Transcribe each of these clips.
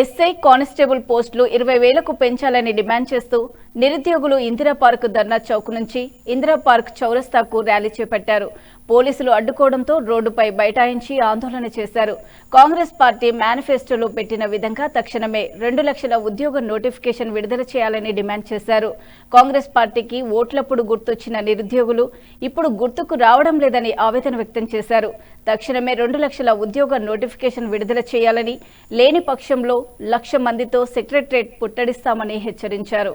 SI constable పోస్టులు 20,000కు పెంచాలని డిమాండ్ చేస్తూ నిరుద్యోగులు ఇందిరా పార్క్ ధర్నా చౌక్ నుంచి ఇందిరా పార్క్ చౌరస్తాకు ర్యాలీ చేపట్టారు. పోలీసులు అడ్డుకోవడంతో రోడ్డుపై బైఠాయించి ఆందోళన చేశారు. కాంగ్రెస్ పార్టీ మేనిఫెస్టోలో పెట్టిన విధంగా తక్షణమే 2 లక్షల ఉద్యోగ నోటిఫికేషన్ విడుదల చేయాలని డిమాండ్ చేశారు. కాంగ్రెస్ పార్టీకి ఓట్లప్పుడు గుర్తొచ్చిన నిరుద్యోగులు ఇప్పుడు గుర్తుకు రావడం లేదని ఆవేదన వ్యక్తం చేశారు. తక్షణమే 2 లక్షల ఉద్యోగ నోటిఫికేషన్ విడుదల చేయాలని, లేని పక్షంలో 1,00,000 మందితో సెక్రటరేట్ పుట్టడిస్తామని హెచ్చరించారు.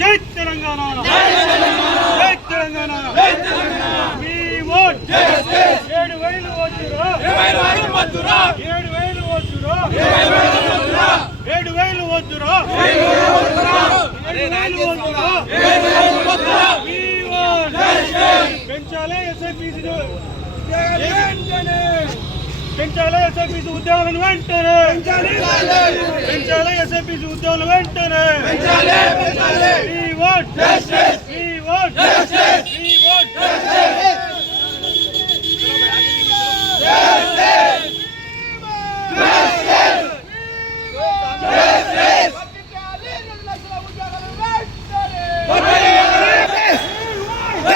జై తెలంగాణ, జై తెలంగాణ. 7,000 వద్దురా, 7,000 వద్దురా, 7,000 వద్దురా. పెంచాలి ఎస్ఐపిసి, పెంచాలి ఎస్ఐపిసి ఉద్యోగాలను వెంటనే, పెంచాలి ఎస్ఐపిసి ఉద్యోగాలు వెంటనే. We want justice, we want justice, we want justice.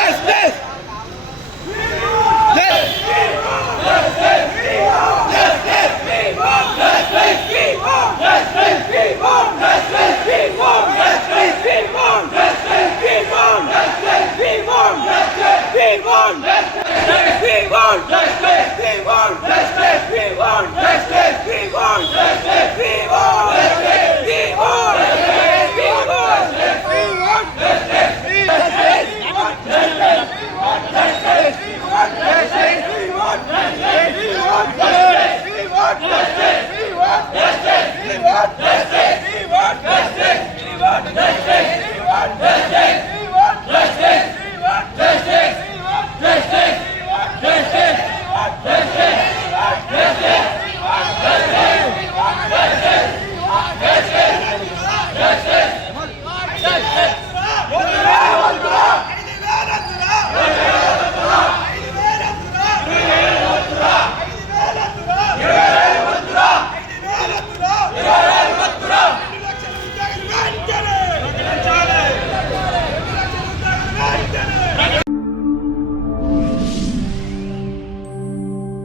Justice!